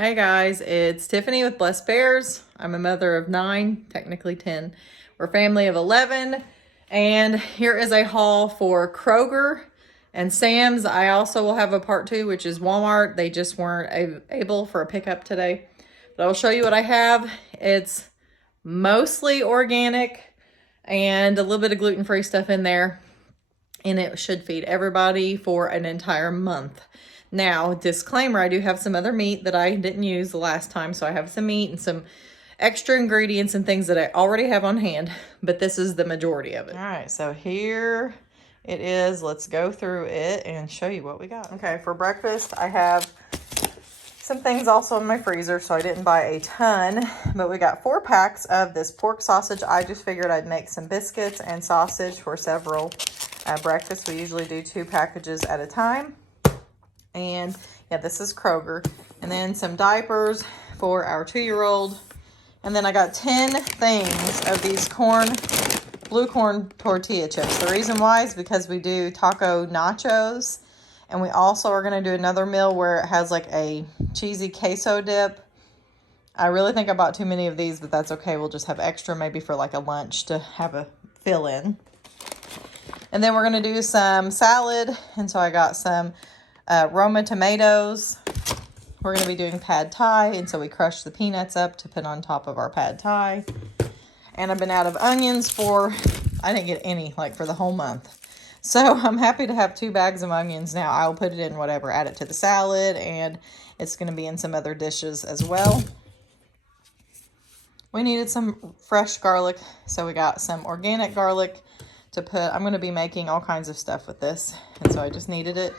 Hey guys, it's Tiffany with Blessed Bears. I'm a mother of 9, technically 10. We're a family of 11. And here is a haul for Kroger and Sam's. I also will have a part 2, which is Walmart. They just weren't able for a pickup today. But I'll show you what I have. It's mostly organic and a little bit of gluten-free stuff in there. And it should feed everybody for an entire month. Now, disclaimer, I do have some other meat that I didn't use the last time, so I have some meat and some extra ingredients and things that I already have on hand, but this is the majority of it. All right, so here it is. Let's go through it and show you what we got. Okay, for breakfast, I have some things also in my freezer, so I didn't buy a ton, but we got 4 packs of this pork sausage. I just figured I'd make some biscuits and sausage for several breakfasts. We usually do 2 packages at a time. And yeah, this is Kroger. And then some diapers for our 2-year-old. And then I got 10 things of these blue corn tortilla chips. The reason why is because we do taco nachos. And we also are going to do another meal where it has like a cheesy queso dip. I really think I bought too many of these, but that's okay. We'll just have extra maybe for like a lunch to have a fill in. And then we're going to do some salad. And so I got some Roma tomatoes. We're going to be doing pad thai, and so we crushed the peanuts up to put on top of our pad thai. And I've been out of onions I didn't get any like for the whole month. So I'm happy to have 2 bags of onions now. I'll put it in whatever, add it to the salad, and it's going to be in some other dishes as well. We needed some fresh garlic, so we got some organic garlic to put. I'm going to be making all kinds of stuff with this, and so I just needed it.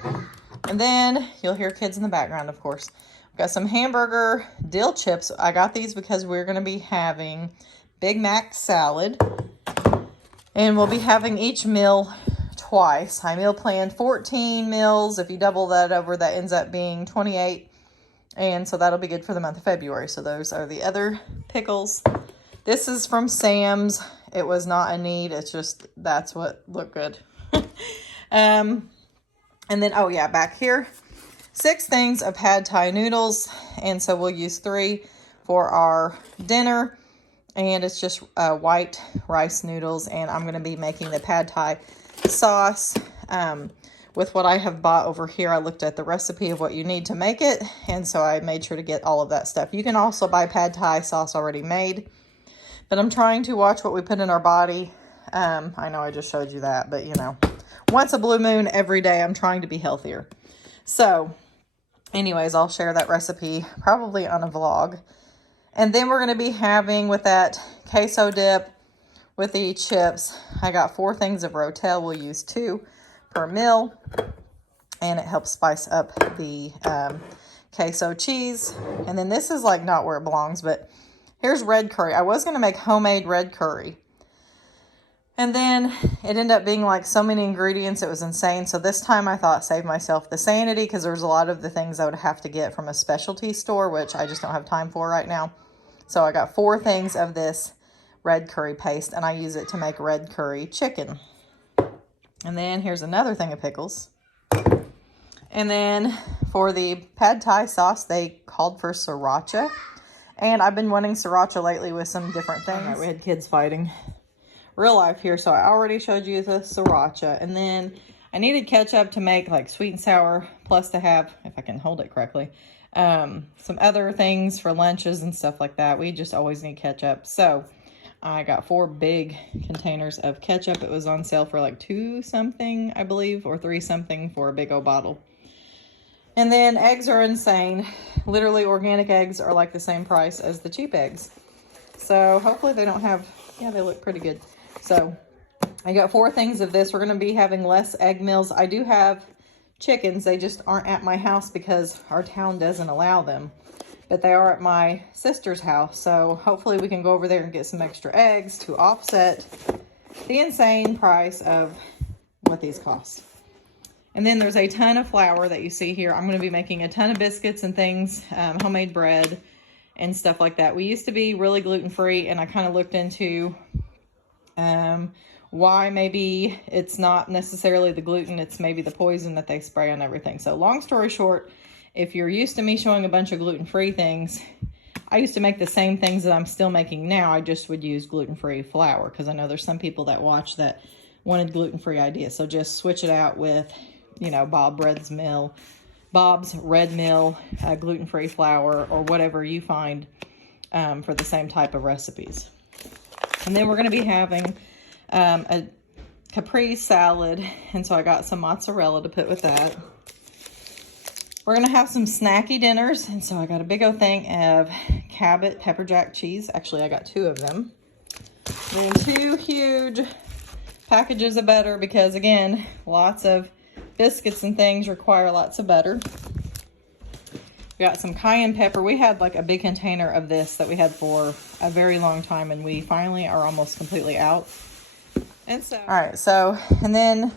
And then you'll hear kids in the background, of course. We've got some hamburger dill chips. I got these because we're going to be having Big Mac salad. And we'll be having each meal twice. I meal planned 14 meals. If you double that over, that ends up being 28. And so that'll be good for the month of February. So those are the other pickles. This is from Sam's. It was not a need. It's just that's what looked good. And then, oh yeah, back here, 6 things of pad thai noodles. And so we'll use 3 for our dinner. And it's just white rice noodles. And I'm going to be making the pad thai sauce with what I have bought over here. I looked at the recipe of what you need to make it. And so I made sure to get all of that stuff. You can also buy pad thai sauce already made. But I'm trying to watch what we put in our body. I know I just showed you that, but you know. Once a blue moon every day, I'm trying to be healthier. So, anyways, I'll share that recipe probably on a vlog. And then we're going to be having with that queso dip with the chips. I got 4 things of Rotel. We'll use 2 per meal. And it helps spice up the queso cheese. And then this is like not where it belongs, but here's red curry. I was going to make homemade red curry. And then it ended up being like so many ingredients, it was insane. So this time I thought save myself the sanity because there's a lot of the things I would have to get from a specialty store, which I just don't have time for right now. So I got 4 things of this red curry paste, and I use it to make red curry chicken. And then here's another thing of pickles. And then for the pad thai sauce, they called for sriracha. And I've been wanting sriracha lately with some different things. Right, we had kids fighting. Real life here, so I already showed you the sriracha. And then I needed ketchup to make like sweet and sour, plus to have, if I can hold it correctly, some other things for lunches and stuff like that. We just always need ketchup. So I got 4 big containers of ketchup. It was on sale for like 2 something, I believe, or 3 something for a big old bottle. And then eggs are insane. Literally organic eggs are like the same price as the cheap eggs. So hopefully they don't have, yeah, they look pretty good. So I got 4 things of this. We're going to be having less egg meals. I do have chickens. They just aren't at my house because our town doesn't allow them. But they are at my sister's house. So hopefully we can go over there and get some extra eggs to offset the insane price of what these cost. And then there's a ton of flour that you see here. I'm going to be making a ton of biscuits and things, homemade bread and stuff like that. We used to be really gluten-free, and I kind of looked into why maybe it's not necessarily the gluten, it's maybe the poison that they spray on everything. So long story short, if you're used to me showing a bunch of gluten-free things, I used to make the same things that I'm still making now. I just would use gluten-free flour because I know there's some people that watch that wanted gluten-free ideas. So just switch it out with, you know, Bob's Red Mill gluten-free flour, or whatever you find for the same type of recipes. And then we're going to be having a caprese salad, and so I got some mozzarella to put with that. We're going to have some snacky dinners, and so I got a big old thing of Cabot pepper jack cheese. Actually, I got 2 of them. Then 2 huge packages of butter because, again, lots of biscuits and things require lots of butter. We got some cayenne pepper. We had like a big container of this that we had for a very long time, and we finally are almost completely out. And so, all right, so, and then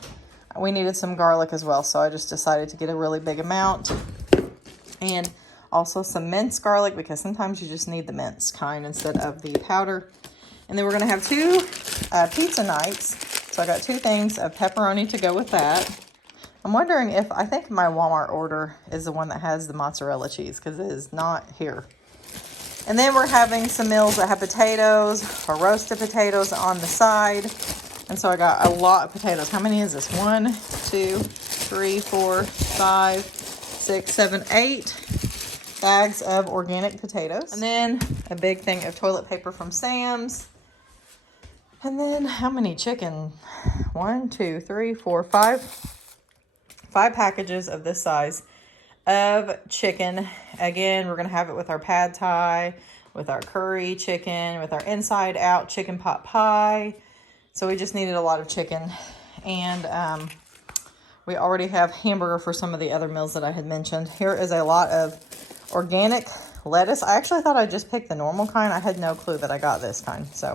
we needed some garlic as well, so I just decided to get a really big amount. And also some minced garlic, because sometimes you just need the minced kind instead of the powder. And then we're going to have 2 pizza nights. So I got 2 things of pepperoni to go with that. I'm wondering if, I think my Walmart order is the one that has the mozzarella cheese, because it is not here. And then we're having some meals that have potatoes or roasted potatoes on the side. And so I got a lot of potatoes. How many is this? 1, 2, 3, 4, 5, 6, 7, 8 bags of organic potatoes. And then a big thing of toilet paper from Sam's. And then how many chicken? 1, 2, 3, 4, 5 packages of this size of chicken. Again, we're going to have it with our pad thai, with our curry chicken, with our inside out chicken pot pie. So we just needed a lot of chicken. And we already have hamburger for some of the other meals that I had mentioned. Here is a lot of organic lettuce. I actually thought I just picked the normal kind. I had no clue that I got this kind. So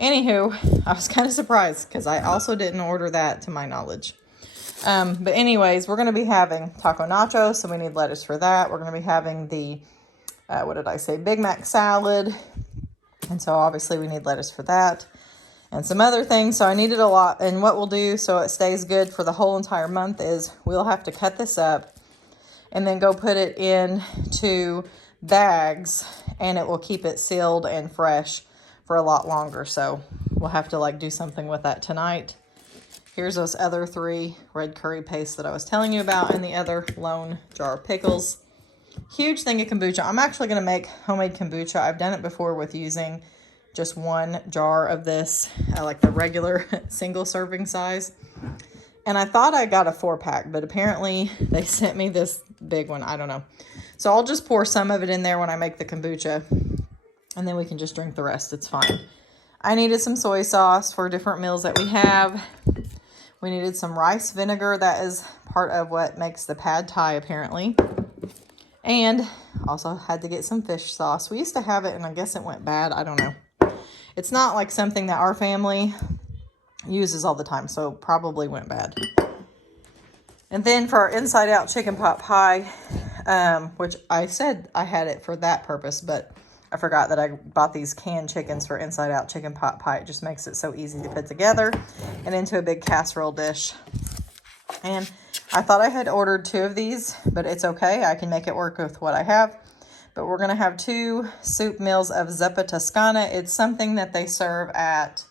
anywho, I was kind of surprised because I also didn't order that to my knowledge. But anyways, we're going to be having taco nachos, so we need lettuce for that. We're going to be having the, Big Mac salad. And so obviously we need lettuce for that. And some other things. So I needed a lot. And what we'll do so it stays good for the whole entire month is we'll have to cut this up and then go put it into bags, and it will keep it sealed and fresh for a lot longer. So we'll have to do something with that tonight. Here's those other 3 red curry pastes that I was telling you about, and the other lone jar of pickles. Huge thing of kombucha. I'm actually going to make homemade kombucha. I've done it before with using just 1 jar of this, like the regular single serving size. And I thought I got a 4-pack, but apparently they sent me this big one. I don't know. So I'll just pour some of it in there when I make the kombucha, and then we can just drink the rest. It's fine. I needed some soy sauce for different meals that we have. We needed some rice vinegar. That is part of what makes the pad thai, apparently. And also had to get some fish sauce. We used to have it, and I guess it went bad. I don't know. It's not like something that our family uses all the time, so probably went bad. And then for our inside out chicken pot pie, which I said I had it for that purpose, but I forgot that I bought these canned chickens for inside out chicken pot pie. It just makes it so easy to put together and into a big casserole dish. And I thought I had ordered 2 of these, but it's okay. I can make it work with what I have. But we're going to have 2 soup meals of zuppa toscana. It's something that they serve at,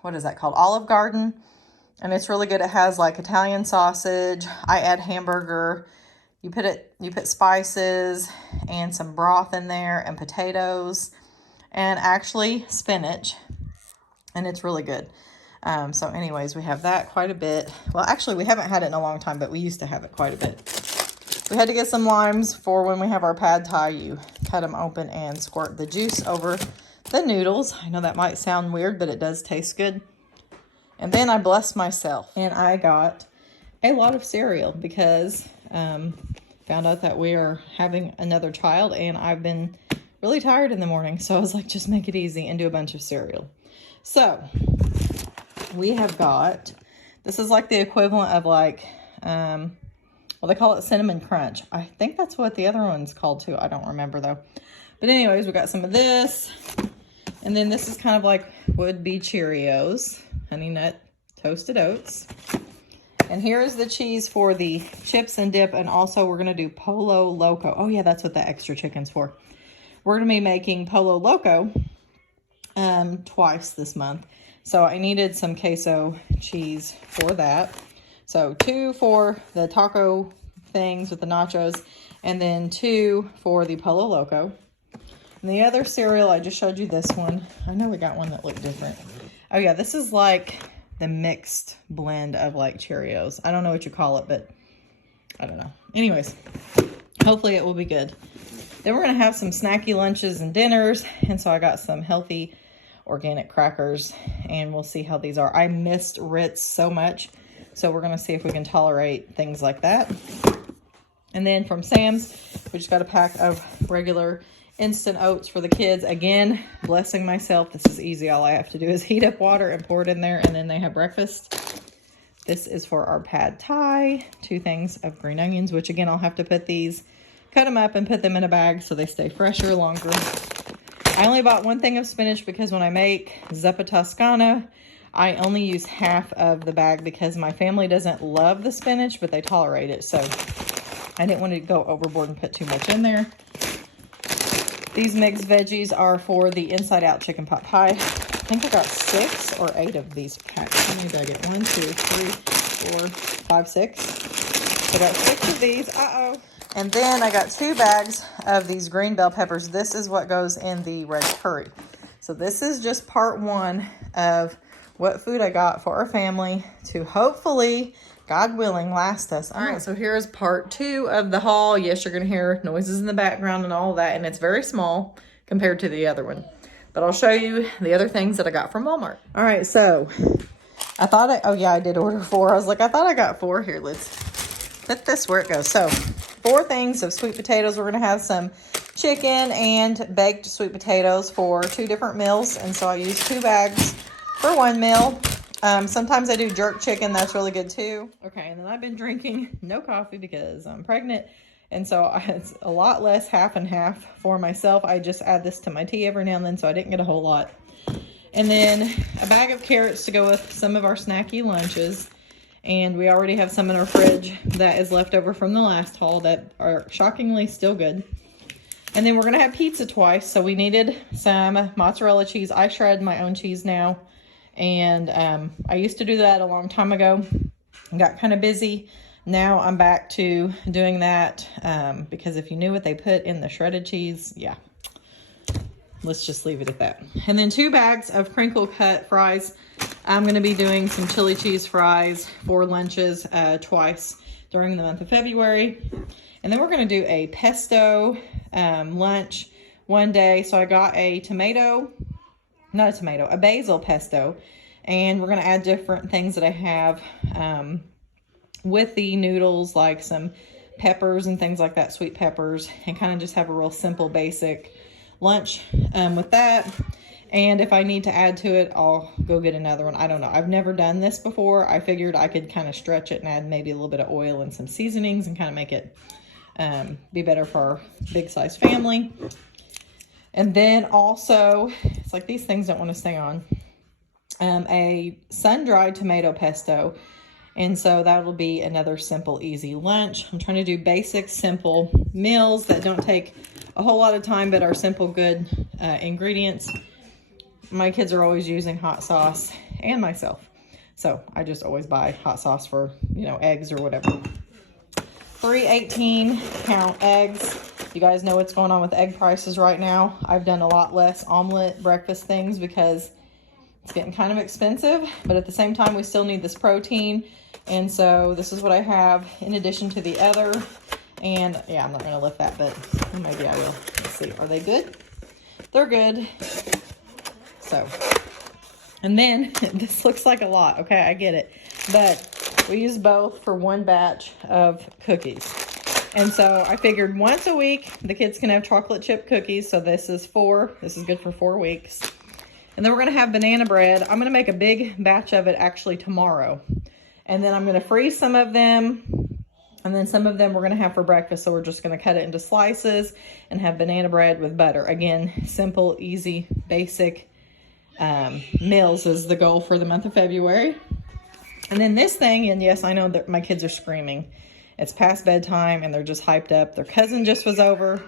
what is that called? Olive Garden. And it's really good. It has like Italian sausage. I add hamburger. You put spices and some broth in there and potatoes and actually spinach. And it's really good. So anyways, we have that quite a bit. Well, actually, we haven't had it in a long time, but we used to have it quite a bit. We had to get some limes for when we have our pad thai. You cut them open and squirt the juice over the noodles. I know that might sound weird, but it does taste good. And then I blessed myself, and I got a lot of cereal because found out that we are having another child, and I've been really tired in the morning. So I was like, just make it easy and do a bunch of cereal. So we have got, this is like the equivalent of well, they call it Cinnamon Crunch. I think that's what the other one's called too. I don't remember though. But anyways, we got some of this. And then this is kind of like would be Cheerios, Honey Nut Toasted Oats. And here is the cheese for the chips and dip. And also we're going to do Polo Loco. Oh yeah, that's what the extra chicken's for. We're going to be making Polo Loco twice this month. So I needed some queso cheese for that. So 2 for the taco things with the nachos, and then 2 for the Polo Loco. And the other cereal, I just showed you this one. I know we got one that looked different. Oh yeah, this is like the mixed blend of like Cheerios. I don't know what you call it, but I don't know. Anyways, hopefully it will be good. Then we're going to have some snacky lunches and dinners. And so I got some healthy organic crackers, and we'll see how these are. I missed Ritz so much. So we're going to see if we can tolerate things like that. And then from Sam's, we just got a pack of regular instant oats for the kids. Again, blessing myself. This is easy. All I have to do is heat up water and pour it in there, and then they have breakfast. This is for our pad thai. 2 things of green onions, which again, I'll have to put these, cut them up and put them in a bag so they stay fresher longer. I only bought 1 thing of spinach because when I make zuppa toscana, I only use half of the bag because my family doesn't love the spinach, but they tolerate it. So I didn't want to go overboard and put too much in there. These mixed veggies are for the inside out chicken pot pie. I think I got 6 or 8 of these packs. How many did I get? 1, 2, 3, 4, 5, 6. So I got 6 of these. And then I got 2 bags of these green bell peppers. This is what goes in the red curry. So this is just part 1 of what food I got for our family to hopefully, God willing, last us. All right, so here's part 2 of the haul. Yes, you're going to hear noises in the background and all of that, and it's very small compared to the other one. But I'll show you the other things that I got from Walmart. All right, so I thought oh yeah, I did order 4. I was like, I thought I got 4. Here, let's put this where it goes. So 4 things of sweet potatoes. We're going to have some chicken and baked sweet potatoes for 2 different meals. And so I used 2 bags for 1 meal. Sometimes I do jerk chicken. That's really good too. Okay, and then I've been drinking no coffee because I'm pregnant. And so it's a lot less half and half for myself. I just add this to my tea every now and then, so I didn't get a whole lot. And then a bag of carrots to go with some of our snacky lunches. And we already have some in our fridge that is left over from the last haul that are shockingly still good. And then we're going to have pizza twice. So we needed some mozzarella cheese. I shred my own cheese now. And I used to do that a long time ago. I got kind of busy. Now I'm back to doing that because if you knew what they put in the shredded cheese, yeah. Let's just leave it at that. And then 2 bags of crinkle cut fries. I'm going to be doing some chili cheese fries for lunches twice during the month of February. And then we're going to do a pesto lunch one day. So I got a basil pesto. And we're going to add different things that I have with the noodles, like some peppers and things like that, sweet peppers, and kind of just have a real simple, basic lunch with that. And if I need to add to it, I'll go get another one. I don't know. I've never done this before. I figured I could kind of stretch it and add maybe a little bit of oil and some seasonings and kind of make it be better for our big size family. And then also, it's like these things don't want to stay on. A sun-dried tomato pesto. And so that'll be another simple, easy lunch. I'm trying to do basic, simple meals that don't take a whole lot of time, but are simple, good ingredients. My kids are always using hot sauce, and myself. So I just always buy hot sauce for, eggs or whatever. 3 18-count eggs. You guys know what's going on with egg prices right now. I've done a lot less omelet breakfast things because it's getting kind of expensive, but at the same time, we still need this protein. And so this is what I have in addition to the other. And yeah, I'm not going to lift that, but maybe I will. Let's see. Are they good? They're good. So, and then this looks like a lot. Okay, I get it. But we use both for 1 batch of cookies. And so I figured once a week, the kids can have chocolate chip cookies. So this is good for 4 weeks. And then we're going to have banana bread. I'm going to make a big batch of it actually tomorrow. And then I'm going to freeze some of them. And then some of them we're going to have for breakfast. So we're just going to cut it into slices and have banana bread with butter. Again, simple, easy, basic meals is the goal for the month of February. And then this thing, and yes, I know that my kids are screaming. It's past bedtime and they're just hyped up. Their cousin just was over.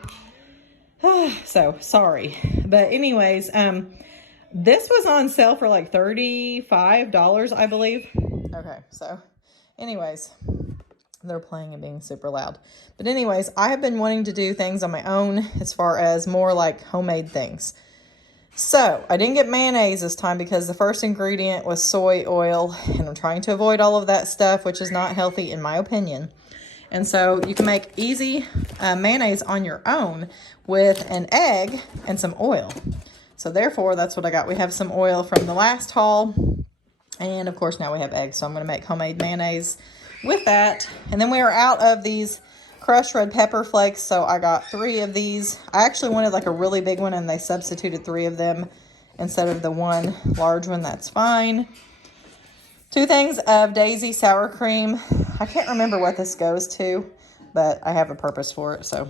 So sorry. But anyways, this was on sale for like $35, I believe. Okay, so anyways, they're playing and being super loud. But anyways, I have been wanting to do things on my own as far as more like homemade things. So I didn't get mayonnaise this time because the first ingredient was soy oil, and I'm trying to avoid all of that stuff, which is not healthy in my opinion. And so you can make easy mayonnaise on your own with an egg and some oil. So therefore, that's what I got. We have some oil from the last haul, and of course now we have eggs. So I'm going to make homemade mayonnaise with that. And then we are out of these crushed red pepper flakes, so I got 3 of these. I actually wanted like a really big one, and they substituted 3 of them instead of the 1 large one. That's fine. 2 things of Daisy sour cream. I can't remember what this goes to, but I have a purpose for it. So,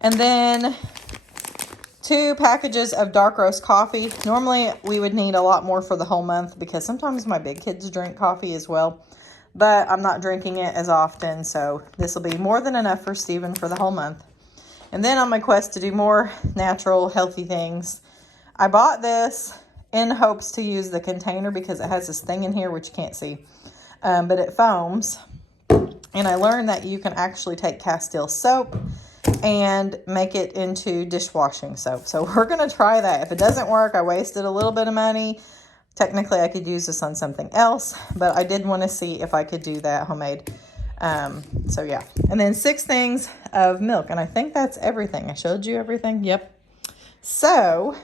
and then 2 packages of dark roast coffee. Normally we would need a lot more for the whole month because sometimes my big kids drink coffee as well. But I'm not drinking it as often, so this will be more than enough for Steven for the whole month. And then on my quest to do more natural, healthy things, I bought this in hopes to use the container because it has this thing in here which you can't see, but it foams. And I learned that you can actually take Castile soap and make it into dishwashing soap. So we're going to try that. If it doesn't work, I wasted a little bit of money. Technically, I could use this on something else, but I did want to see if I could do that homemade. So yeah. And then 6 things of milk, and I think that's everything. I showed you everything. Yep. So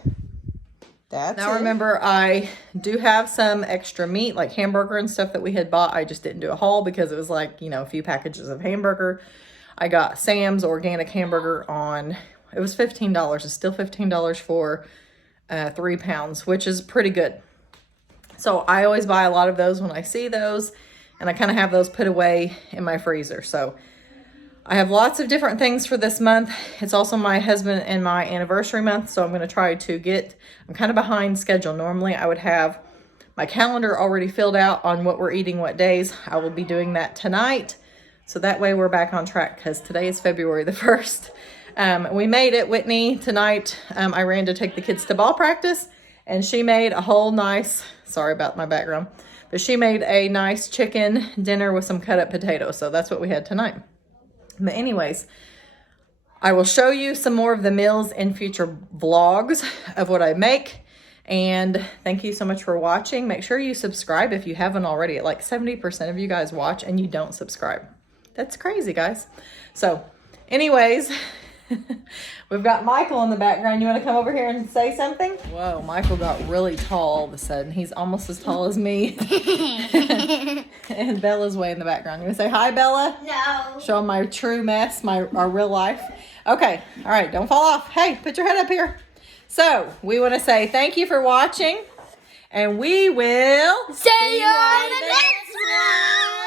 that's now it. Remember, I do have some extra meat, like hamburger and stuff that we had bought. I just didn't do a haul because it was like, you know, a few packages of hamburger. I got Sam's organic hamburger on, it was $15. It's still $15 for 3 pounds, which is pretty good. So I always buy a lot of those when I see those, and I kind of have those put away in my freezer. So I have lots of different things for this month. It's also my husband and my anniversary month, so I'm going to try to get, I'm kind of behind schedule. Normally I would have my calendar already filled out on what we're eating what days. I will be doing that tonight, so that way we're back on track because today is February the 1st. We made it, Whitney, tonight. I ran to take the kids to ball practice, and she made a whole nice, sorry about my background, but she made a nice chicken dinner with some cut up potatoes. So that's what we had tonight. But anyways, I will show you some more of the meals in future vlogs of what I make. And thank you so much for watching. Make sure you subscribe if you haven't already. Like 70% of you guys watch and you don't subscribe. That's crazy, guys. So anyways, we've got Michael in the background. You want to come over here and say something? Whoa, Michael got really tall all of a sudden. He's almost as tall as me. And Bella's way in the background. You want to say hi, Bella? No. Show them my true mess, our real life. Okay, all right, don't fall off. Hey, put your head up here. So, we want to say thank you for watching, and we will see you on the next one.